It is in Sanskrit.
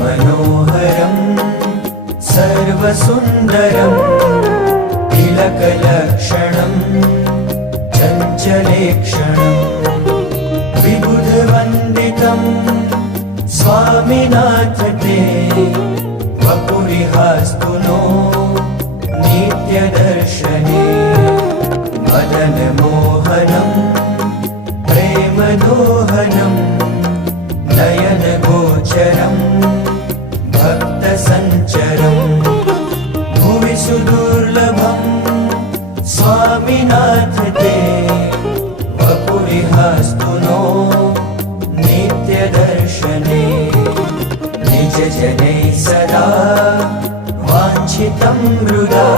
मनोहरं सर्वसुन्दरं तिलकलक्षणं चञ्चलेक्षणं विबुधवन्दितं स्वामिनाथ ते वपुरिहास्तु नो नित्यदर्शने मदनमोहनं प्रेमदोहनं नयनगोचरं भक्तसञ्चरं भुवि सुदुर्लभं स्वामिनाथ ते वपुरिहास्तु नो नित्यदर्शने निजजनैः सदा वाञ्छितं हृदा